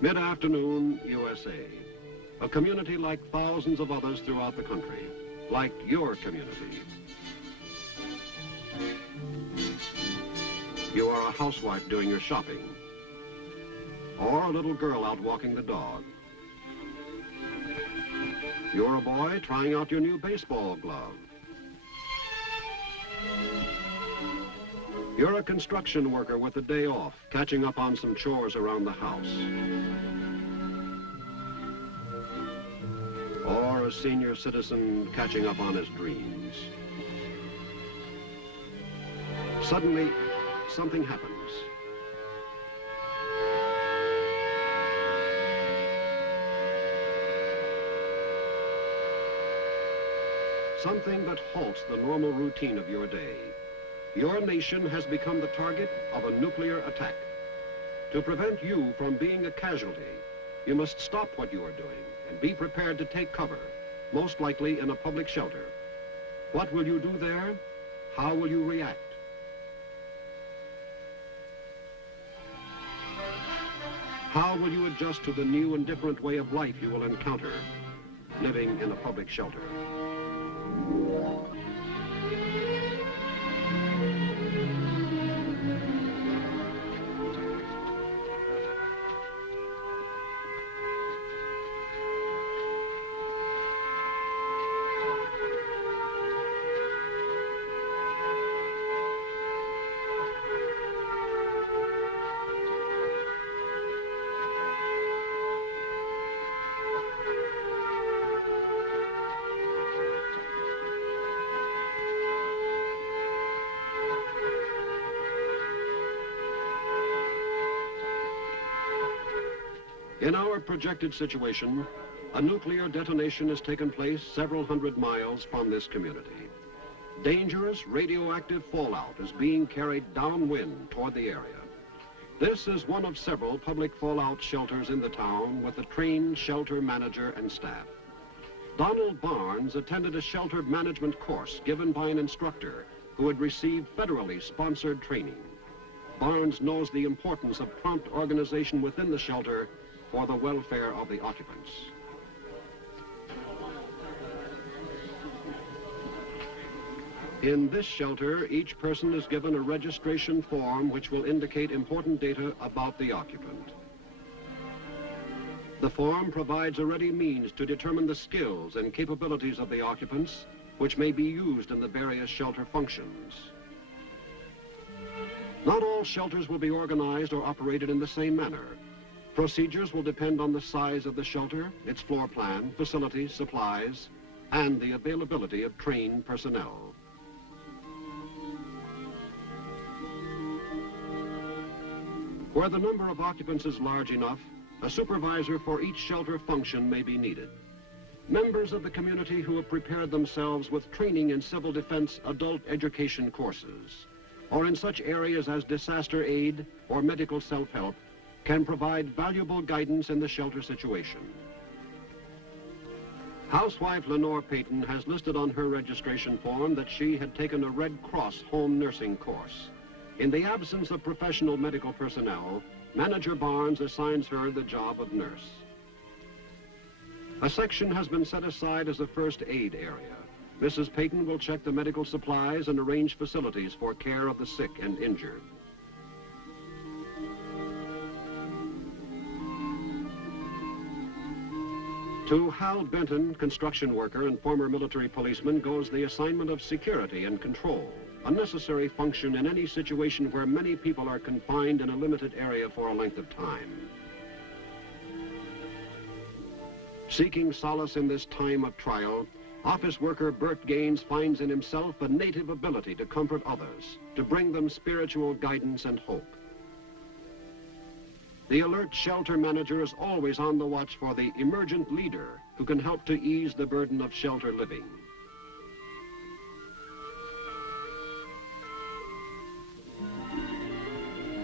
Mid-afternoon, USA. A community like thousands of others throughout the country. Like your community. You are a housewife doing your shopping. Or a little girl out walking the dog. You're a boy trying out your new baseball glove. You're a construction worker with a day off, catching up on some chores around the house. Or a senior citizen catching up on his dreams. Suddenly, something happens. Something that halts the normal routine of your day. Your nation has become the target of a nuclear attack. To prevent you from being a casualty, you must stop what you are doing and be prepared to take cover, most likely in a public shelter. What will you do there? How will you react? How will you adjust to the new and different way of life you will encounter, living in a public shelter? In our projected situation, a nuclear detonation has taken place several hundred miles from this community. Dangerous radioactive fallout is being carried downwind toward the area. This is one of several public fallout shelters in the town with a trained shelter manager and staff. Donald Barnes attended a shelter management course given by an instructor who had received federally sponsored training. Barnes knows the importance of prompt organization within the shelter for the welfare of the occupants. In this shelter, each person is given a registration form which will indicate important data about the occupant. The form provides a ready means to determine the skills and capabilities of the occupants, which may be used in the various shelter functions. Not all shelters will be organized or operated in the same manner. Procedures will depend on the size of the shelter, its floor plan, facilities, supplies, and the availability of trained personnel. Where the number of occupants is large enough, a supervisor for each shelter function may be needed. Members of the community who have prepared themselves with training in civil defense adult education courses, or in such areas as disaster aid or medical self-help, can provide valuable guidance in the shelter situation. Housewife Lenore Payton has listed on her registration form that she had taken a Red Cross home nursing course. In the absence of professional medical personnel, Manager Barnes assigns her the job of nurse. A section has been set aside as a first aid area. Mrs. Payton will check the medical supplies and arrange facilities for care of the sick and injured. To Hal Benton, construction worker and former military policeman, goes the assignment of security and control, a necessary function in any situation where many people are confined in a limited area for a length of time. Seeking solace in this time of trial, office worker Bert Gaines finds in himself a native ability to comfort others, to bring them spiritual guidance and hope. The alert shelter manager is always on the watch for the emergent leader who can help to ease the burden of shelter living.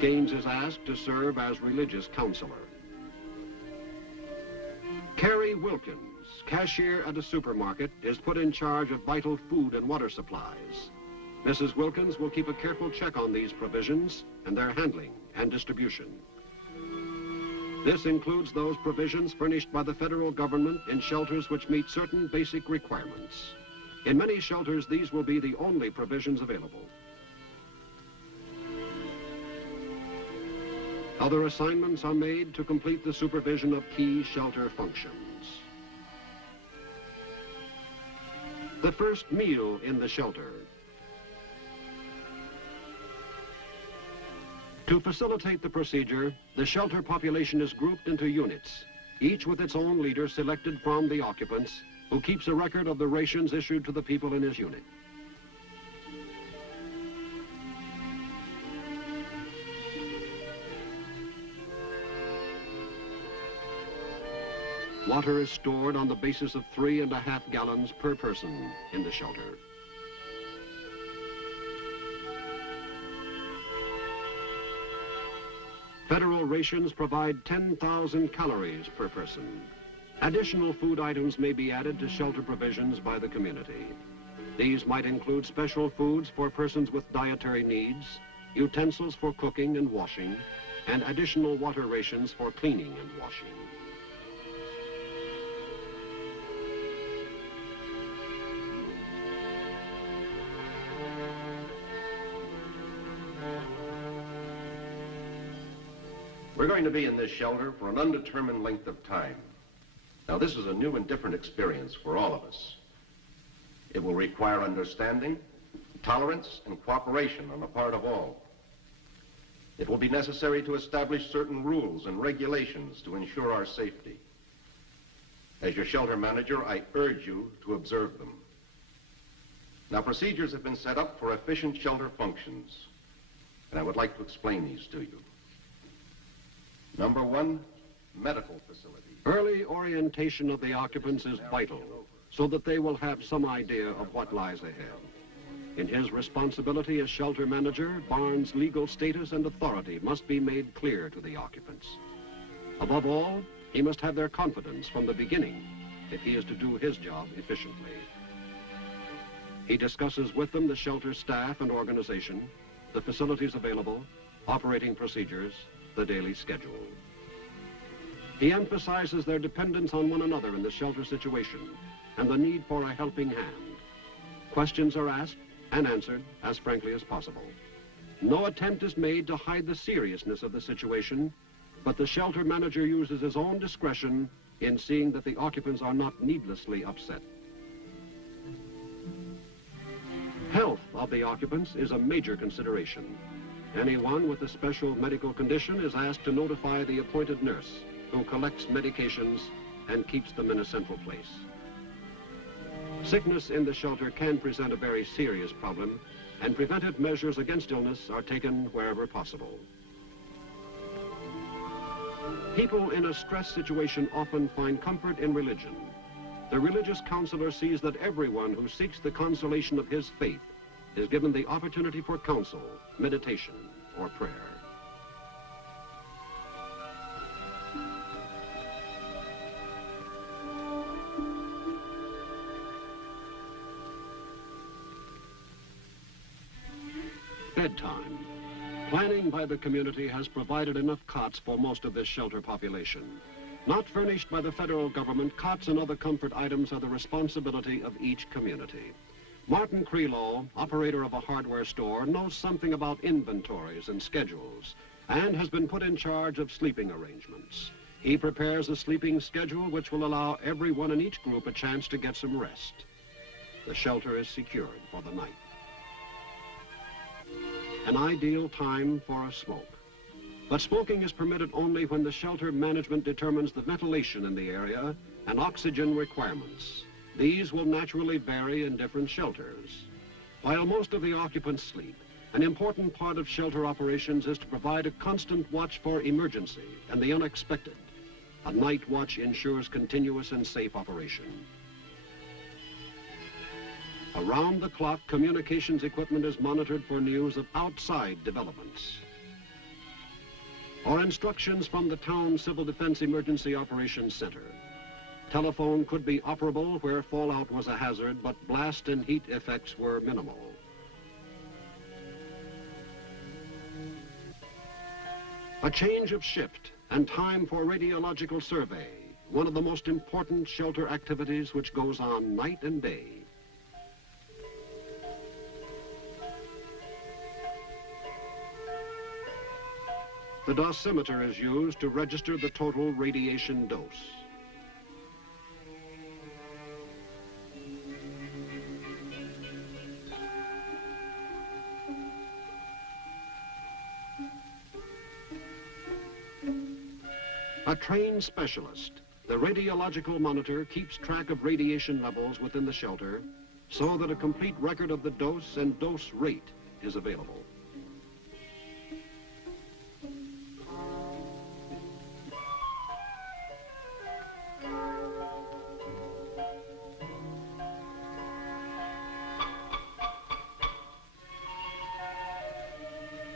Gaines is asked to serve as religious counselor. Carrie Wilkins, cashier at a supermarket, is put in charge of vital food and water supplies. Mrs. Wilkins will keep a careful check on these provisions and their handling and distribution. This includes those provisions furnished by the federal government in shelters which meet certain basic requirements. In many shelters, these will be the only provisions available. Other assignments are made to complete the supervision of key shelter functions. The first meal in the shelter. To facilitate the procedure, the shelter population is grouped into units, each with its own leader selected from the occupants, who keeps a record of the rations issued to the people in his unit. Water is stored on the basis of 3.5 gallons per person in the shelter. Federal rations provide 10,000 calories per person. Additional food items may be added to shelter provisions by the community. These might include special foods for persons with dietary needs, utensils for cooking and washing, and additional water rations for cleaning and washing. We're going to be in this shelter for an undetermined length of time. Now, this is a new and different experience for all of us. It will require understanding, tolerance, and cooperation on the part of all. It will be necessary to establish certain rules and regulations to ensure our safety. As your shelter manager, I urge you to observe them. Now, procedures have been set up for efficient shelter functions, and I would like to explain these to you. Number one, medical facilities. Early orientation of the occupants is vital, so that they will have some idea of what lies ahead. In his responsibility as shelter manager, Barnes' legal status and authority must be made clear to the occupants. Above all, he must have their confidence from the beginning if he is to do his job efficiently. He discusses with them the shelter staff and organization, the facilities available, operating procedures, the daily schedule. He emphasizes their dependence on one another in the shelter situation and the need for a helping hand. Questions are asked and answered as frankly as possible. No attempt is made to hide the seriousness of the situation, but the shelter manager uses his own discretion in seeing that the occupants are not needlessly upset. Health of the occupants is a major consideration. Anyone with a special medical condition is asked to notify the appointed nurse, who collects medications and keeps them in a central place. Sickness in the shelter can present a very serious problem, and preventive measures against illness are taken wherever possible. People in a stress situation often find comfort in religion. The religious counselor sees that everyone who seeks the consolation of his faith is given the opportunity for counsel, meditation, or prayer. Bedtime. Planning by the community has provided enough cots for most of this shelter population. Not furnished by the federal government, cots and other comfort items are the responsibility of each community. Martin Krelo, operator of a hardware store, knows something about inventories and schedules and has been put in charge of sleeping arrangements. He prepares a sleeping schedule which will allow everyone in each group a chance to get some rest. The shelter is secured for the night. An ideal time for a smoke. But smoking is permitted only when the shelter management determines the ventilation in the area and oxygen requirements. These will naturally vary in different shelters. While most of the occupants sleep, an important part of shelter operations is to provide a constant watch for emergency and the unexpected. A night watch ensures continuous and safe operation. Around the clock, communications equipment is monitored for news of outside developments or instructions from the town Civil Defense Emergency Operations Center. Telephone could be operable where fallout was a hazard, but blast and heat effects were minimal. A change of shift and time for radiological survey, one of the most important shelter activities which goes on night and day. The dosimeter is used to register the total radiation dose. A trained specialist, the radiological monitor keeps track of radiation levels within the shelter so that a complete record of the dose and dose rate is available.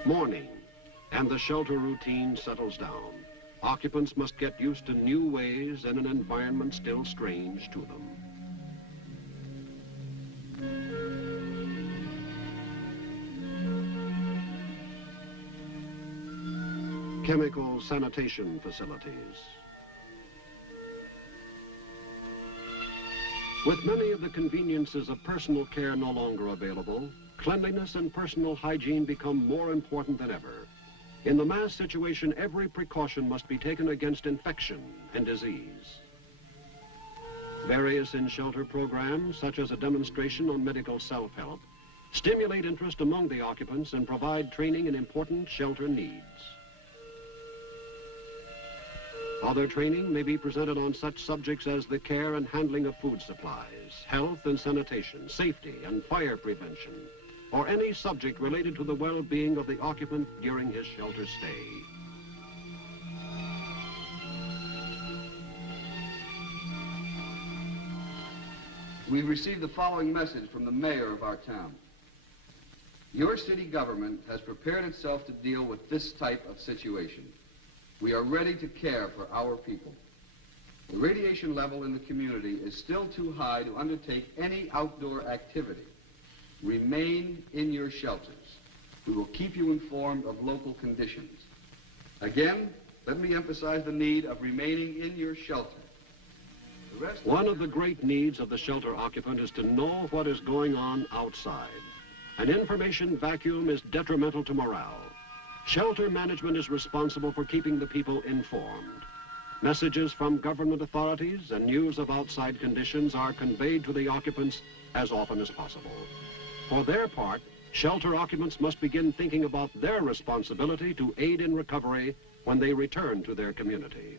Morning, and the shelter routine settles down. Occupants must get used to new ways in an environment still strange to them. Chemical sanitation facilities. With many of the conveniences of personal care no longer available, cleanliness and personal hygiene become more important than ever. In the mass situation, every precaution must be taken against infection and disease. Various in-shelter programs, such as a demonstration on medical self-help, stimulate interest among the occupants and provide training in important shelter needs. Other training may be presented on such subjects as the care and handling of food supplies, health and sanitation, safety and fire prevention, or any subject related to the well-being of the occupant during his shelter stay. We received the following message from the mayor of our town. Your city government has prepared itself to deal with this type of situation. We are ready to care for our people. The radiation level in the community is still too high to undertake any outdoor activity. Remain in your shelters. We will keep you informed of local conditions. Again, let me emphasize the need of remaining in your shelter. One of the great needs of the shelter occupant is to know what is going on outside. An information vacuum is detrimental to morale. Shelter management is responsible for keeping the people informed. Messages from government authorities and news of outside conditions are conveyed to the occupants as often as possible. For their part, shelter occupants must begin thinking about their responsibility to aid in recovery when they return to their community.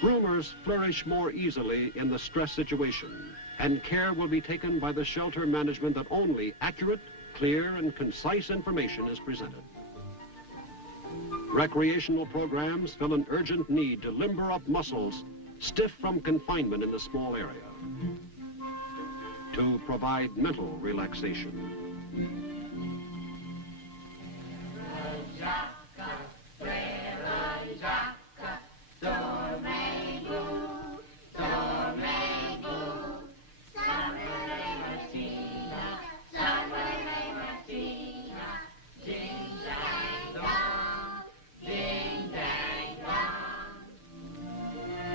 Rumors flourish more easily in the stress situation, and care will be taken by the shelter management that only accurate, clear, and concise information is presented. Recreational programs fill an urgent need to limber up muscles stiff from confinement in the small area, to provide mental relaxation.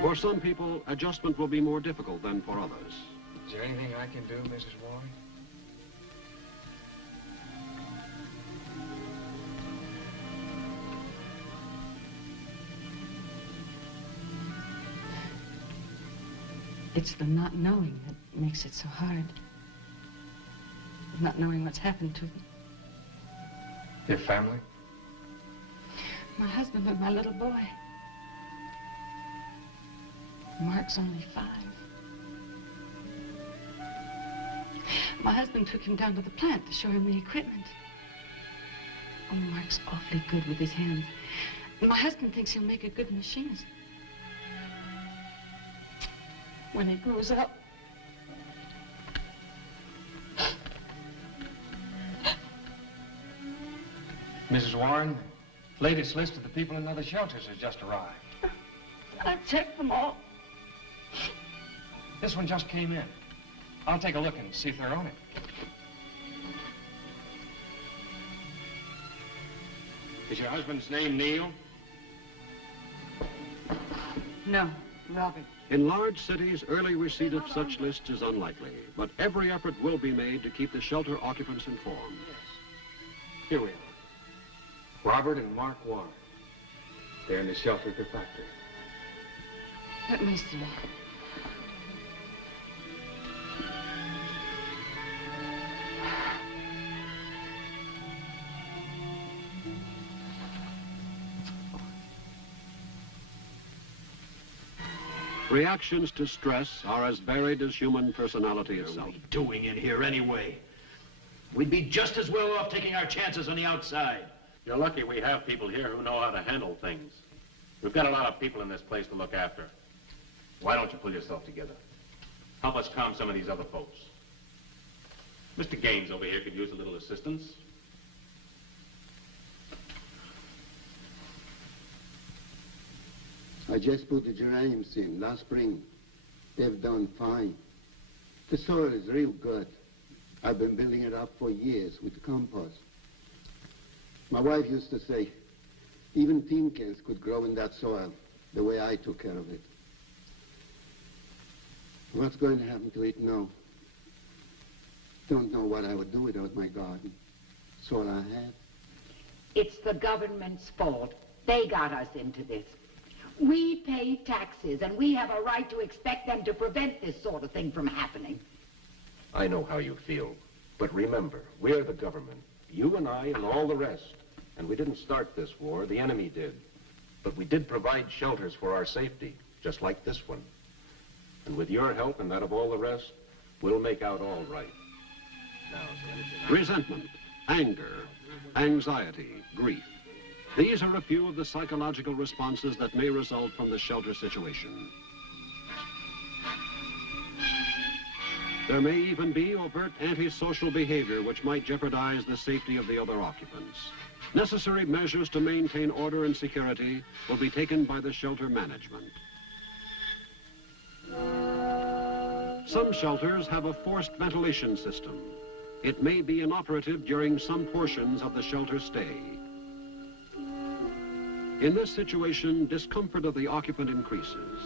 For some people, adjustment will be more difficult than for others. Is there anything I can do, Mrs. Warren? It's the not knowing that makes it so hard. Not knowing what's happened to them. Your family? My husband and my little boy. Mark's only 5. My husband took him down to the plant to show him the equipment. Oh, Mark's awfully good with his hands. My husband thinks he'll make a good machinist. When he grows up. Mrs. Warren, the latest list of the people in other shelters has just arrived. I've checked them all. This one just came in. I'll take a look and see if they're on it. Is your husband's name Neil? No, Robert. In large cities, early receipt of such lists is unlikely, but every effort will be made to keep the shelter occupants informed. Here we are. Robert and Mark Warren. They're in the shelter at the factory. Let me see. Reactions to stress are as varied as human personality What itself. are we doing in here anyway? We'd be just as well off taking our chances on the outside. You're lucky we have people here who know how to handle things. We've got a lot of people in this place to look after. Why don't you pull yourself together? Help us calm some of these other folks. Mr. Gaines over here could use a little assistance. I just put the geraniums in last spring. They've done fine. The soil is real good. I've been building it up for years with compost. My wife used to say, even tin cans could grow in that soil the way I took care of it. What's going to happen to it now? Don't know what I would do without my garden. It's all I have. It's the government's fault. They got us into this. We pay taxes, and we have a right to expect them to prevent this sort of thing from happening. I know how you feel, but remember, we're the government. You and I and all the rest. And we didn't start this war, the enemy did. But we did provide shelters for our safety, just like this one. And with your help and that of all the rest, we'll make out all right. Resentment, anger, anxiety, grief. These are a few of the psychological responses that may result from the shelter situation. There may even be overt antisocial behavior which might jeopardize the safety of the other occupants. Necessary measures to maintain order and security will be taken by the shelter management. Some shelters have a forced ventilation system. It may be inoperative during some portions of the shelter stay. In this situation, discomfort of the occupant increases.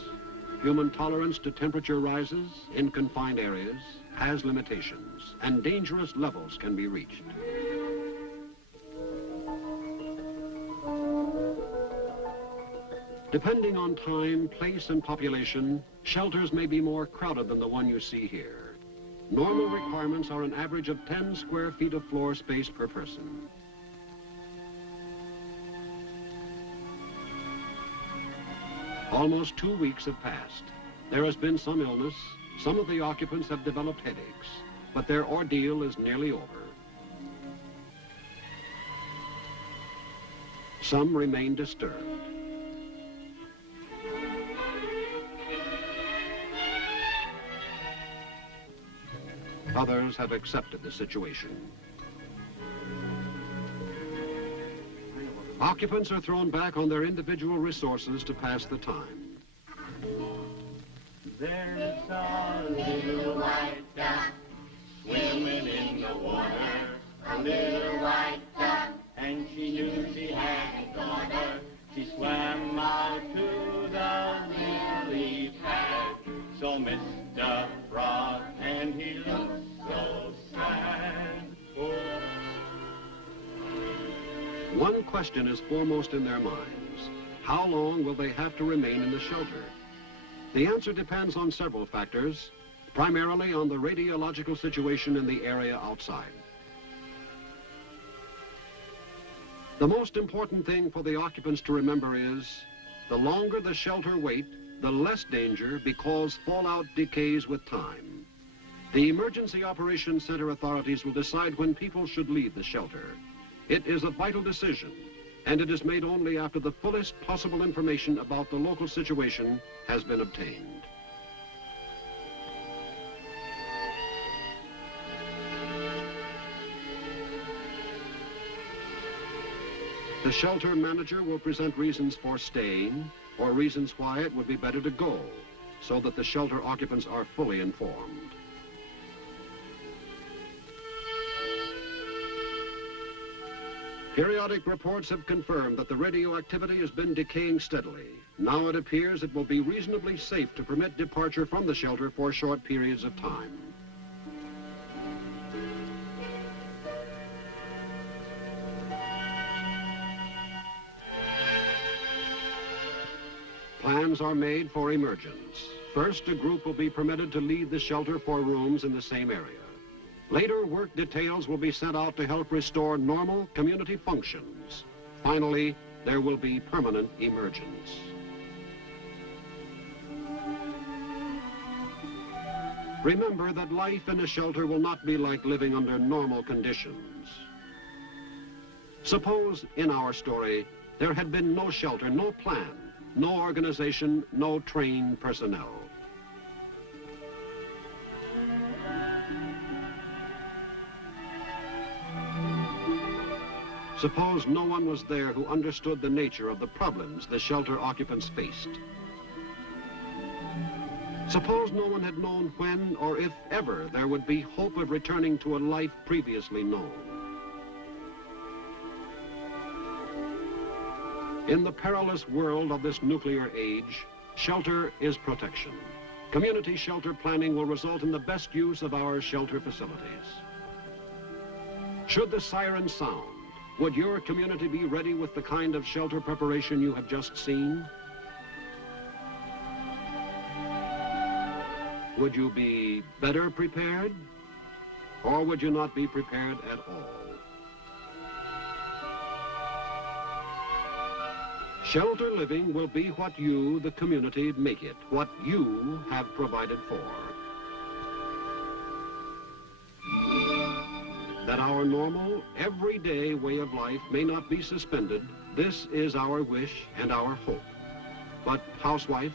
Human tolerance to temperature rises in confined areas, has limitations, and dangerous levels can be reached. Depending on time, place, and population, shelters may be more crowded than the one you see here. Normal requirements are an average of 10 square feet of floor space per person. Almost 2 weeks have passed. There has been some illness. Some of the occupants have developed headaches, but their ordeal is nearly over. Some remain disturbed. Others have accepted the situation. Occupants are thrown back on their individual resources to pass the time. There's a little white duck swimming in the water, a little white duck, and she knew she had a daughter. She swam out to the lily pad, so Mr. Frog, and he looked so sad. Oh. One question is foremost in their minds. How long will they have to remain in the shelter? The answer depends on several factors, primarily on the radiological situation in the area outside. The most important thing for the occupants to remember is, the longer the shelter wait, the less danger because fallout decays with time. The Emergency Operations Center authorities will decide when people should leave the shelter. It is a vital decision, and it is made only after the fullest possible information about the local situation has been obtained. The shelter manager will present reasons for staying or reasons why it would be better to go, so that the shelter occupants are fully informed. Periodic reports have confirmed that the radioactivity has been decaying steadily. Now it appears it will be reasonably safe to permit departure from the shelter for short periods of time. Plans are made for emergence. First, a group will be permitted to leave the shelter for rooms in the same area. Later, work details will be sent out to help restore normal community functions. Finally, there will be permanent emergence. Remember that life in a shelter will not be like living under normal conditions. Suppose, in our story, there had been no shelter, no plan, no organization, no trained personnel. Suppose no one was there who understood the nature of the problems the shelter occupants faced. Suppose no one had known when or if ever there would be hope of returning to a life previously known. In the perilous world of this nuclear age, shelter is protection. Community shelter planning will result in the best use of our shelter facilities. Should the siren sound, would your community be ready with the kind of shelter preparation you have just seen? Would you be better prepared? Or would you not be prepared at all? Shelter living will be what you, the community, make it, what you have provided for. That our normal, everyday way of life may not be suspended, this is our wish and our hope. But housewife,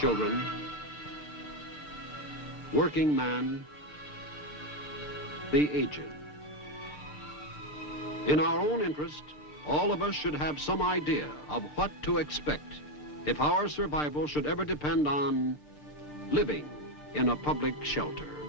children, working man, the aged. In our own interest, all of us should have some idea of what to expect if our survival should ever depend on living in a public shelter.